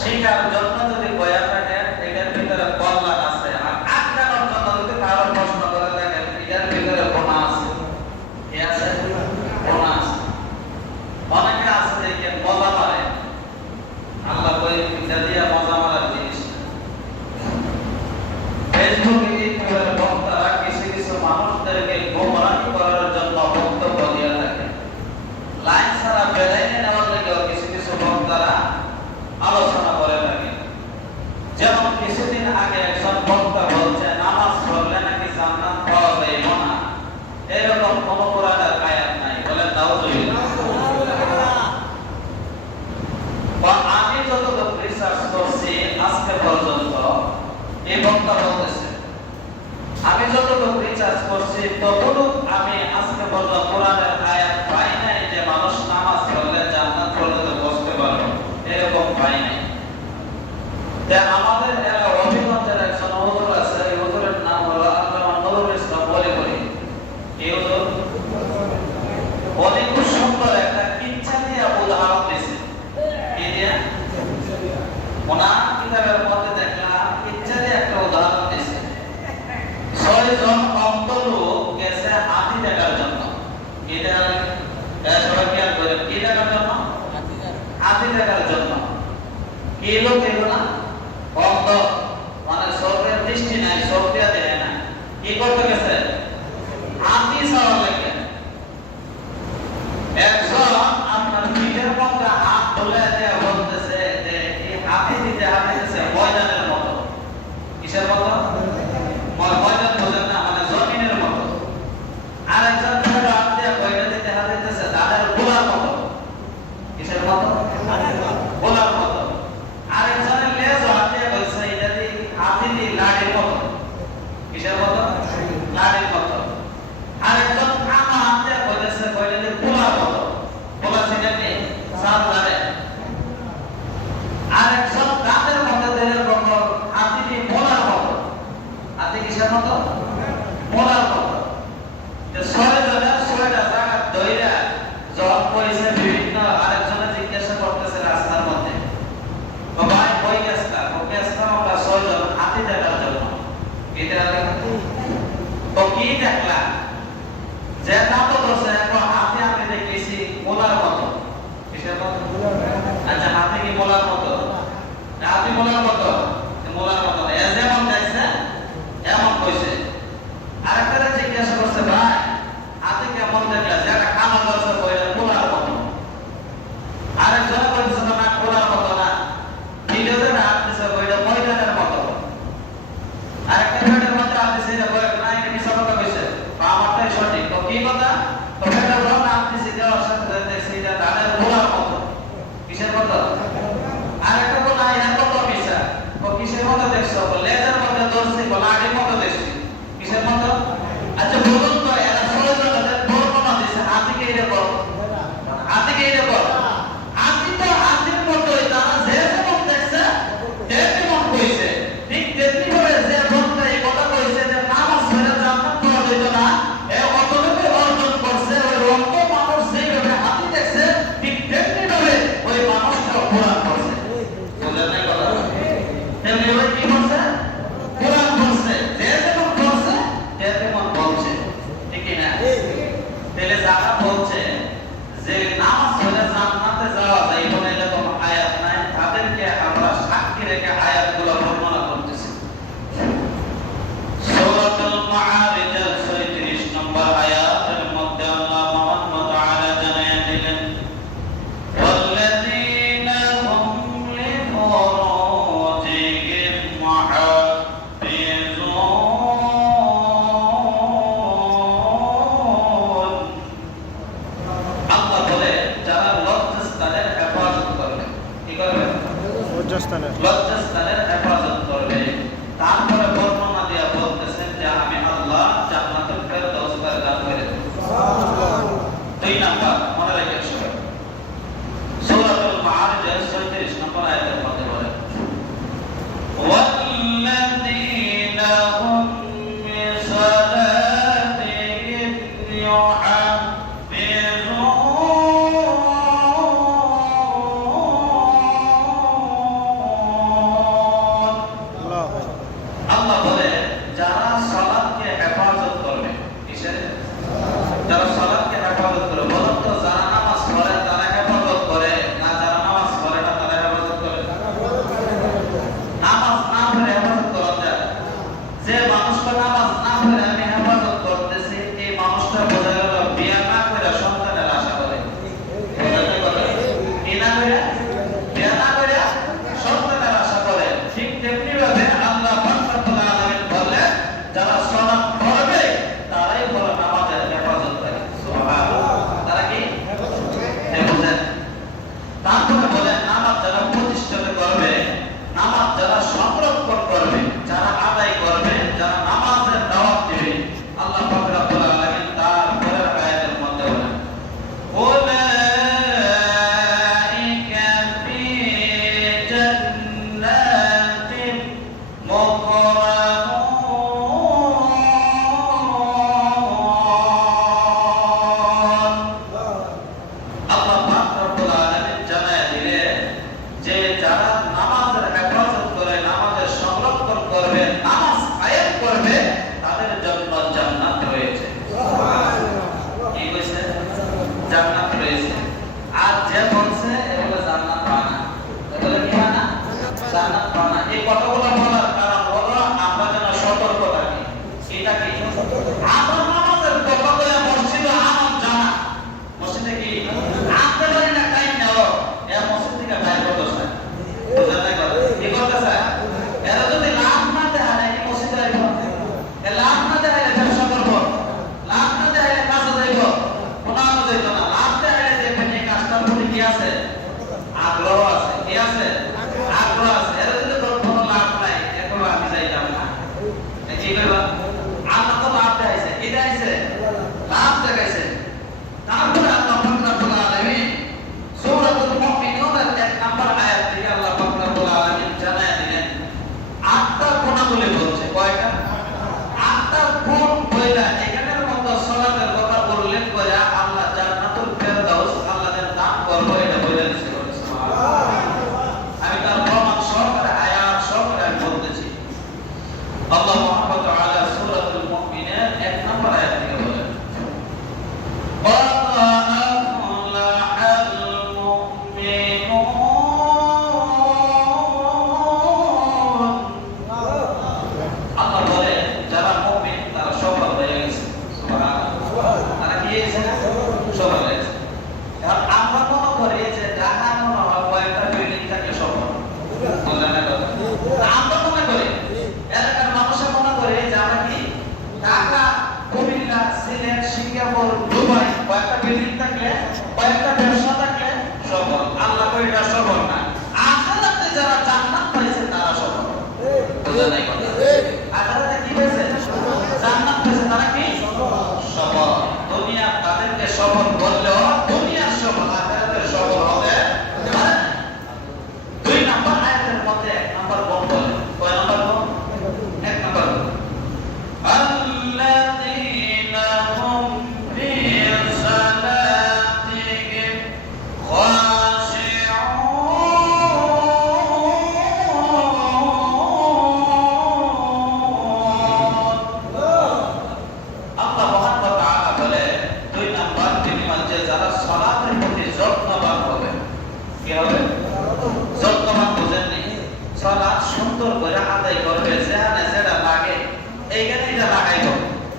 শিকার জন্য যদি বয়া 네, 대해서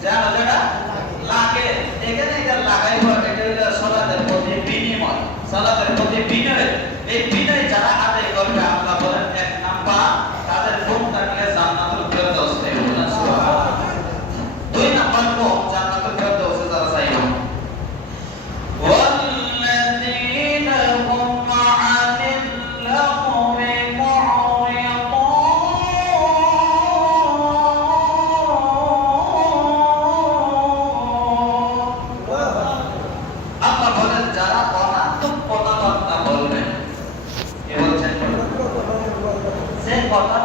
જ્યાં 好的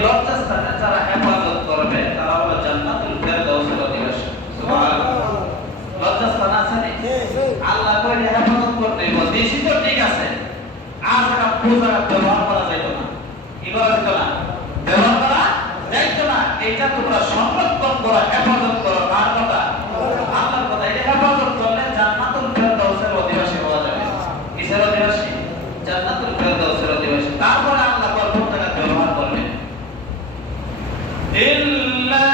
লজ্জাস্থানে إلا